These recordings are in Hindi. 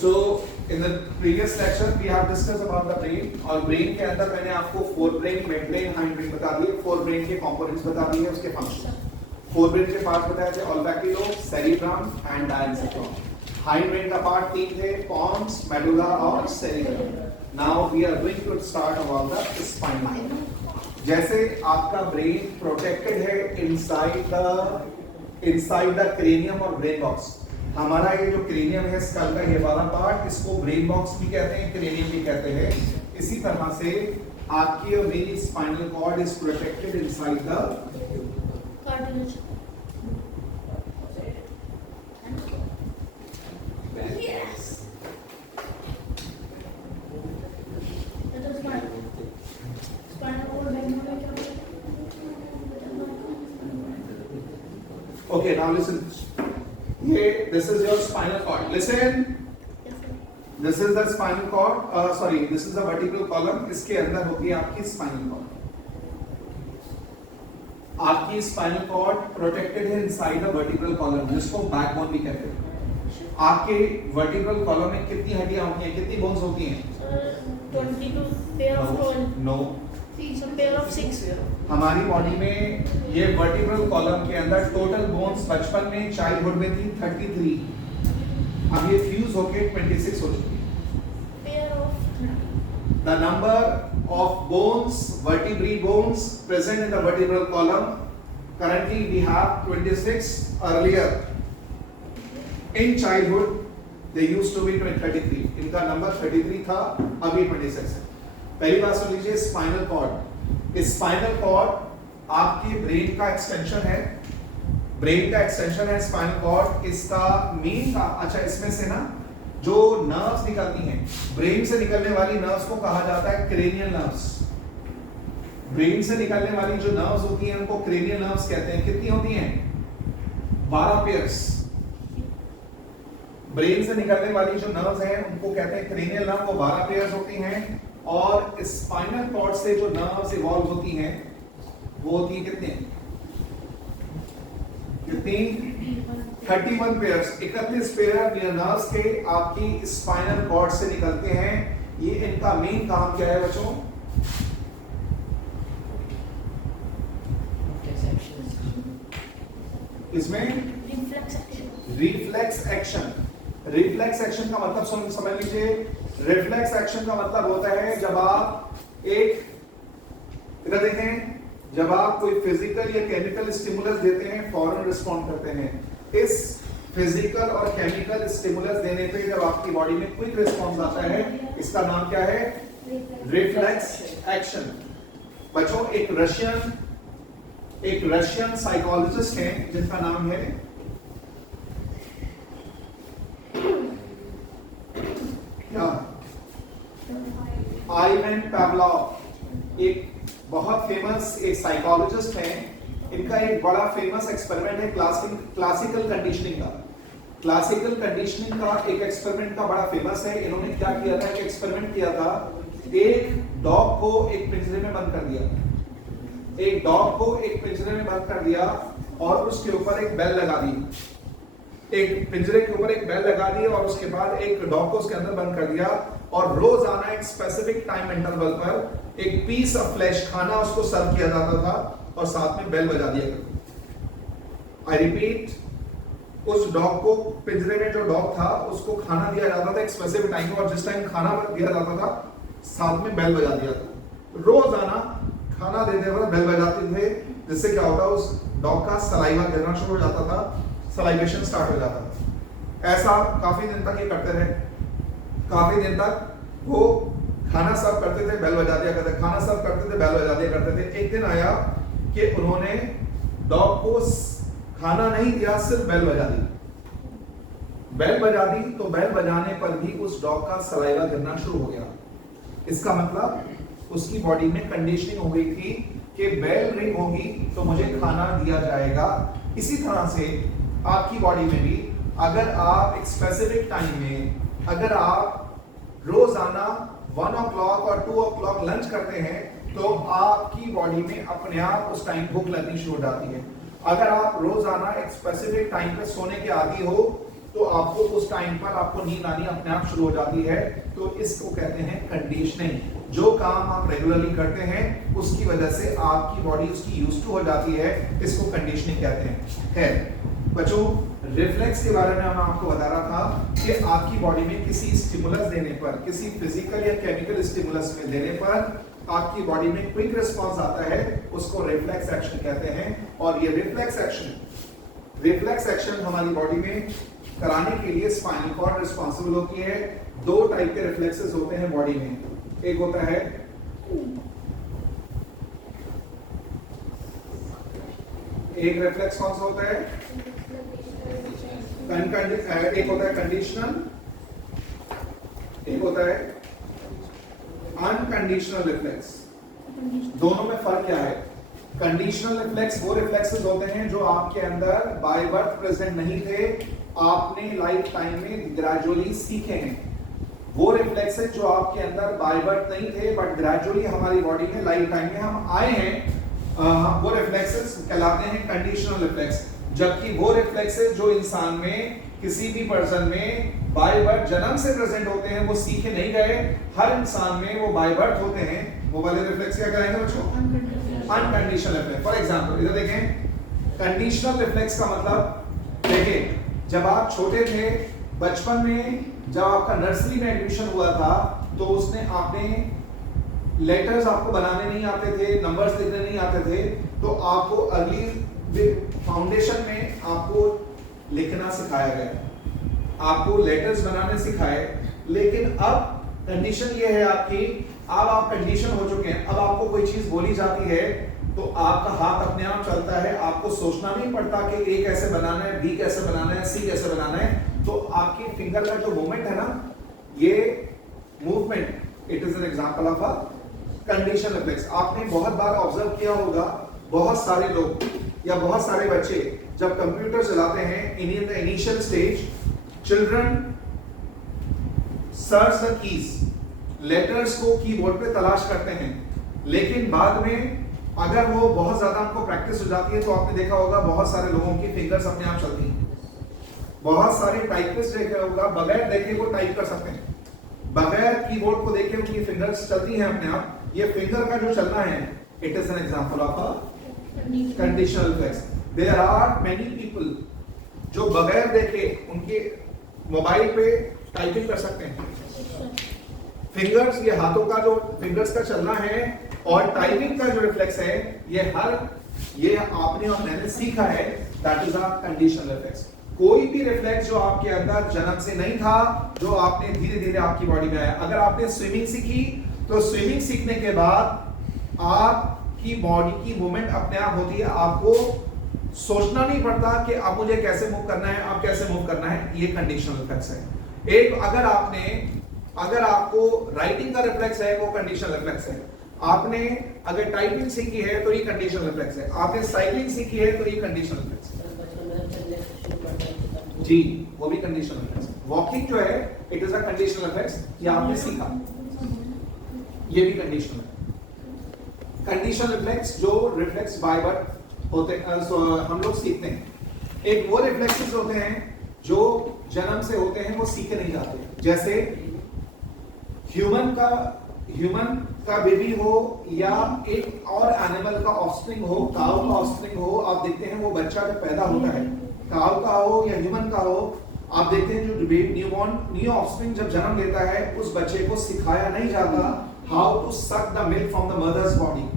So in the previous lecture we have discussed about the brain और brain के अंदर मैंने आपको forebrain, midbrain, hindbrain बता दिए, forebrain के components बता दिए, उसके functions. Forebrain के पार्ट बताए थे olfactory lobe, cerebrum and diencephalon. Hindbrain का पार्ट तीन थे, pons, medulla और cerebellum. Now we are going to start about the spinal. जैसे आपका brain protected है inside the cranium और brain box. हमारा ये जो क्रेनियम है स्कल का ये वाला पार्ट, इसको ब्रेन बॉक्स भी कहते हैं, क्रेनियम भी कहते हैं. इसी तरह से आपकी और मेरी spinal cord is protected inside the cartilage. Yes. That is my spinal cord में क्या होता है? Okay, now listen. ये this is your spinal cord. Listen. Yes sir. This is the spinal cord. Sorry, this is the vertebral column. इसके अंदर होगी आपकी spinal cord. आपकी spinal cord protected है inside the vertebral column, जिसको backbone भी कहते हैं. आपके vertebral column में कितनी हड्डियां होती हैं, कितनी bones होती हैं? 22 pair of 12. No. Some pair of 6. हमारी बॉडी में ये वर्टिब्रल कॉलम के अंदर टोटल बोन्स बचपन में चाइल्डहुड में थी 33. अब ये फ्यूज होके 26 हो चुकी है. Pair of 30. The number of bones, vertebrae bones present in the vertebral column, currently we have 26. Earlier in childhood they used to be 33. इनका नंबर 33 था, अभी 26 है. पहली बात सुन लीजिए, स्पाइनल कॉर्ड. स्पाइनल कॉर्ड आपके ब्रेन का एक्सटेंशन है. ब्रेन का एक्सटेंशन है स्पाइनल कॉर्ड. इसका मेन का अच्छा, इसमें से ना जो नर्व्स निकलती हैं, ब्रेन से निकलने वाली नर्व्स को कहा जाता है क्रेनियल नर्व्स. ब्रेन से निकलने वाली जो नर्व्स होती हैं उनको क्रेनियल नर्व्स कहते हैं. कितनी होती हैं? 12 पेयर्स. ब्रेन से निकलने वाली जो नर्व्स हैं उनको कहते हैं क्रेनियल नर्व. वो 12 पेयर्स होती हैं. और स्पाइनल कॉर्ड से जो नर्व्स इवॉल्व होती हैं वो होती है कितने? 31 पेयर्स. 31 पेयर नर्व्स के आपकी स्पाइनल कॉर्ड से निकलते हैं. ये इनका मेन काम क्या है बच्चों? इसमें रिफ्लेक्स एक्शन. रिफ्लेक्स एक्शन का मतलब समझ लीजिए. रिफ्लेक्स एक्शन का मतलब होता है जब आप इधर देखें, जब आप कोई फिजिकल या केमिकल स्टिमुलस देते हैं फौरन रिस्पॉन्ड करते हैं. इस फिजिकल और केमिकल स्टिमुलस देने पे जब आपकी बॉडी में क्विक रिस्पॉन्स आता है, इसका नाम क्या है? Reflex action. बच्चों एक रशियन साइकोलॉजिस्ट हैं जिनका नाम है आइवन पावलोव. एक बहुत फेमस एक साइकोलॉजिस्ट हैं. इनका एक बड़ा फेमस एक्सपेरिमेंट है क्लासिकल कंडीशनिंग का. क्लासिकल कंडीशनिंग का एक एक्सपेरिमेंट का बड़ा फेमस है. इन्होंने क्या किया था? एक एक्सपेरिमेंट किया था. एक डॉग को एक पिंजरे में बंद कर दिया. एक डॉग को एक पिंजरे में बंद कर दिया और उसके ऊपर एक बेल लगा दी. एक पिंजरे के ऊपर एक बेल लगा दी और उसके बाद एक डॉग को उसके अंदर बंद कर दिया. और रोजाना एक स्पेसिफिक टाइम इंटरवल पर एक पीस ऑफ फ्लैश खाना उसको सर्व किया जाता था और साथ में बेल बजा दिया करता. आई रिपीट, उस डॉग को पिंजरे में जो डॉग था उसको खाना दिया जाता था एक स्पेसिफिक टाइम पर, और जिस टाइम खाना दिया जाता था साथ में बेल बजा दिया था. रोजाना खाना देते वक्त बेल बजाते थे, जिससे क्या होता, उस डॉग का सलाइवा गिरना शुरू हो जाता था, सलाइवेशन स्टार्ट हो जाता था. ऐसा काफी दिन तक ये करते रहे. काफी दिन तक वो खाना सर्व करते थे, बेल बजा दिया करते, खाना सर्व करते थे, बेल बजा दिया करते थे. एक दिन आया कि उन्होंने डॉग को खाना नहीं दिया, सिर्फ बेल बजा दी. बेल बजा दी तो बेल बजाने पर भी उस डॉग का सलाइवा गिरना शुरू हो गया. इसका मतलब उसकी बॉडी में कंडीशनिंग हो गई थी कि बेल रिंग होगी तो मुझे खाना दिया जाएगा. इसी तरह से आपकी बॉडी में भी अगर आप एक स्पेसिफिक टाइम में, अगर आप रोजाना 1 o'clock और 2 o'clock लंच करते हैं तो आपकी बॉडी में अपने आप उस टाइम भूख लगनी शुरू हो जाती है. अगर आप रोजाना एक स्पेसिफिक टाइम पे सोने के आदी हो तो आपको उस टाइम पर आपको नींद आनी अपने आप शुरू हो जाती है। तो इसको कहते हैं कंडीशनिंग। जो काम आप रेगुलरली करते हैं उसकी वजह से आपकी बॉडी उसकी यूज टू हो जाती है, इसको कंडीशनिंग कहते हैं। खैर बच्चों, रिफ्लेक्स के बारे में हम आपको बता रहा था कि आपकी बॉडी में किसी स्टिमुलस देने पर, किसी फिजिकल या केमिकल स्टिमुलस में देने पर आपकी बॉडी में क्विक रिस्पांस आता है, उसको रिफ्लेक्स एक्शन कहते हैं। और ये रिफ्लेक्स एक्शन हमारी बॉडी में कराने के लिए स्पाइनल कॉर्ड रिस्पांसिबल होती है। दो टाइप के रिफ्लेक्सेस होते हैं बॉडी में। एक होता है एक रिफ्लेक्स कौन सा होता है? एक होता है कंडीशनल, एक होता है अनकंडीशनल रिफ्लेक्स। दोनों में फर्क क्या है? कंडीशनल रिफ्लेक्स वो रिफ्लेक्सेस होते हैं जो आपके अंदर बाय बर्थ प्रेजेंट नहीं थे, आपने लाइफ टाइम में ग्रेजुअली सीखे हैं। वो रिफ्लेक्सेस जो आपके अंदर बाय बर्थ नहीं थे बट ग्रेजुअली हमारी बॉडी में लाइफ टाइम में हम आए हैं, वो रिफ्लेक्सेस कहलाते हैं कंडीशनल रिफ्लेक्स। जबकि वो रिफ्लेक्सेस जो इंसान में, किसी भी पर्सन में बाय बर्थ जन्म से प्रेजेंट होते हैं, वो सीखे नहीं गए, हर इंसान में वो बाय बर्थ होते हैं, वो वाले रिफ्लेक्स क्या कहेंगे बच्चों? Unconditional reflex. फॉर एग्जांपल इधर देखें, कंडीशनल रिफ्लेक्स का मतलब देखिए, जब आप छोटे थे, बचपन में जब आपका नर्सरी में एडमिशन हुआ था, तो उसने आपने लेटर्स आपको बनाने नहीं आते थे, नंबर्स लिखने नहीं आते थे, तो आपको अर्ली फाउंडेशन में आपको लिखना सिखाया गया, आपको लेटर्स बनाने सिखाए। लेकिन अब कंडीशन ये है आपकी, अब आप कंडीशन हो चुके हैं, अब आपको कोई चीज बोली जाती है तो आपका हाथ अपने आप चलता है, आपको सोचना नहीं पड़ता कि ए कैसे बनाना है, बी कैसे बनाना है, सी कैसे बनाना है। तो आपकी फिंगर का जो मूवमेंट है ना, ये movement it is an example of a conditional reflex. आपने बहुत बार ऑब्जर्व किया होगा, बहुत सारे लोग या बहुत सारे बच्चे जब कंप्यूटर चलाते हैं, in the initial stage children search the keys, letters को कीबोर्ड पे तलाश करते हैं। लेकिन बाद में अगर वो बहुत ज्यादा हमको प्रैक्टिस हो जाती है तो आपने देखा होगा बहुत सारे लोगों की फिंगर्स अपने आप चलती हैं। बहुत सारे टाइपिस्ट देखा होगा, बगैर देखे वो टाइप कर सकते हैं, बगैर कीबोर्ड को देखे उनकी फिंगर्स चलती हैं अपने आप। ये फिंगर का जो चलना है, it is an example of a conditional reflex. There are many people जो बगैर देखे उनके मोबाइल पे टाइपिंग कर सकते हैं। फिंगर्स, ये हाथों का जो फिंगर्स का चलना है और टाइपिंग का जो रिफ्लेक्स है, ये आपने और मैंने सीखा है, that is a conditional reflex. कोई भी रिफ्लेक्स जो आपके अंदर जन्म से नहीं था, जो आपने धीरे धीरे आपकी बॉडी में आया। अगर आपने स्विमिंग सीखी तो स्विमिंग सीखने के बाद आपकी बॉडी की मूवमेंट अपने आप होती है, आपको सोचना नहीं पड़ता कि अब मुझे कैसे मूव करना है, अब कैसे मूव करना है। ये कंडीशनल रिफ्लेक्स है। एक अगर आपको राइटिंग का रिफ्लेक्स है, वो कंडीशनल रिफ्लेक्स है। आपने अगर टाइपिंग सीखी है तो ये कंडीशनल रिफ्लेक्स है। आपने साइकिलिंग सीखी है तो ये कंडीशनल रिफ्लेक्स है। जी, वो भी कंडीशनल रिफ्लेक्स है। वॉकिंग जो है, it is a conditional reflex, ये आपने सीखा, ये भी कंडीशनल है। कंडीशनल रिफ्लेक्स जो रिफ्लेक्स बाय बर्थ होते हम लोग सीखते हैं। एक वो रिफ्लेक्सेस होते हैं जो जन्म से होते हैं, वो सीखे नहीं जाते। जैसे ह्यूमन का बेबी हो या एक और एनिमल का ऑफस्प्रिंग हो, काऊ का ऑफस्प्रिंग हो, आप देखते हैं वो बच्चा जब पैदा होता है, काऊ का हो या ह्यूमन का हो, आप देखते हैं जो न्यू ऑफस्प्रिंग जब जन्म लेता है, उस बच्चे को सिखाया नहीं जाता how to suck the milk from the mother's body.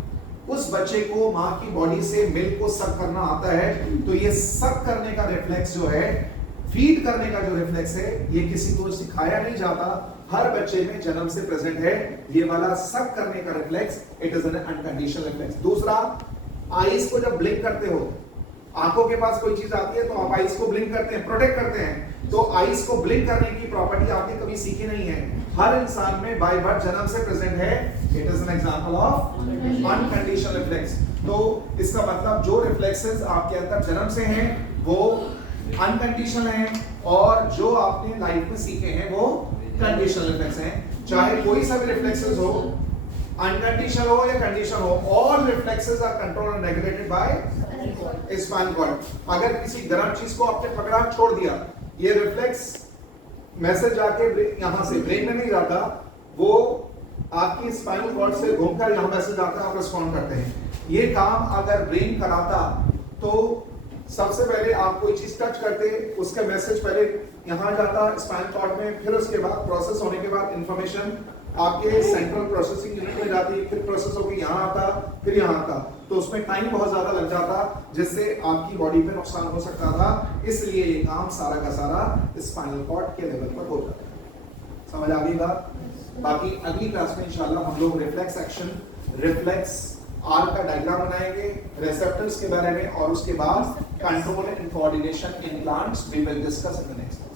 उस बच्चे को माँ की बॉडी से मिल्क को सक करना आता है। तो ये सक करने का रिफ्लेक्स जो है, फीड करने का जो रिफ्लेक्स है, ये किसी को सिखाया नहीं जाता, हर बच्चे में जन्म से प्रेजेंट है। ये वाला सक करने का reflex, it is N unconditional reflex. दूसरा, आईज को जब ब्लिंक करते हो, आंखों के पास कोई चीज आती है तो आप आईज को ब्लिंक करते हैं, प्रोटेक्ट करते हैं। तो आईज को ब्लिंक करने की प्रॉपर्टी आपने कभी सीखी नहीं है, हर इंसान में बाय बर्थ जन्म से प्रेजेंट है। It is an example of unconditional reflex. तो इसका मतलब जो रिफ्लेक्सेस आपके अंदर जन्म से हैं वो अनकंडीशनल हैं, और जो आपने लाइफ में सीखे हैं वो कंडीशनल रिफ्लेक्स हैं। चाहे कोई सा भी रिफ्लेक्सेस हो, अनकंडीशनल हो या कंडीशनल हो, all reflexes are controlled and regulated by spinal cord. अगर किसी गर्म चीज को आपने पकड़ा, छोड़ दिया, ये रिफ्लेक्स मैसेज जाके यहां से ब्रेन में नहीं जाता, वो आपकी स्पाइनल कॉर्ड से घूमकर यहां मैसेज आता है, आप रिस्पॉन्ड करते हैं। ये काम अगर ब्रेन कराता तो सबसे पहले आप कोई चीज टच करते, उसका मैसेज पहले यहां जाता स्पाइनल कॉर्ड में, फिर उसके बाद प्रोसेस होने के बाद इंफॉर्मेशन आपके सेंट्रल प्रोसेसिंग यूनिट में जाती, फिर प्रोसेस होकर यहां आता, फिर यहां आता, तो उसमें टाइम बहुत ज्यादा लग जाता, जिससे आपकी बॉडी पे नुकसान हो सकता था। इसलिए ये काम सारा का सारा स्पाइनल कॉर्ड के लेवल पर हो जाता है। समझ आ गई बात? बाकी अगली क्लास में इंशाल्लाह हम लोग रिफ्लेक्स एक्शन, रिफ्लेक्स आर का डायग्राम बनाएंगे, रिसेप्टर्स के बारे में, और उसके बाद control and coordination in plants we will discuss in the next.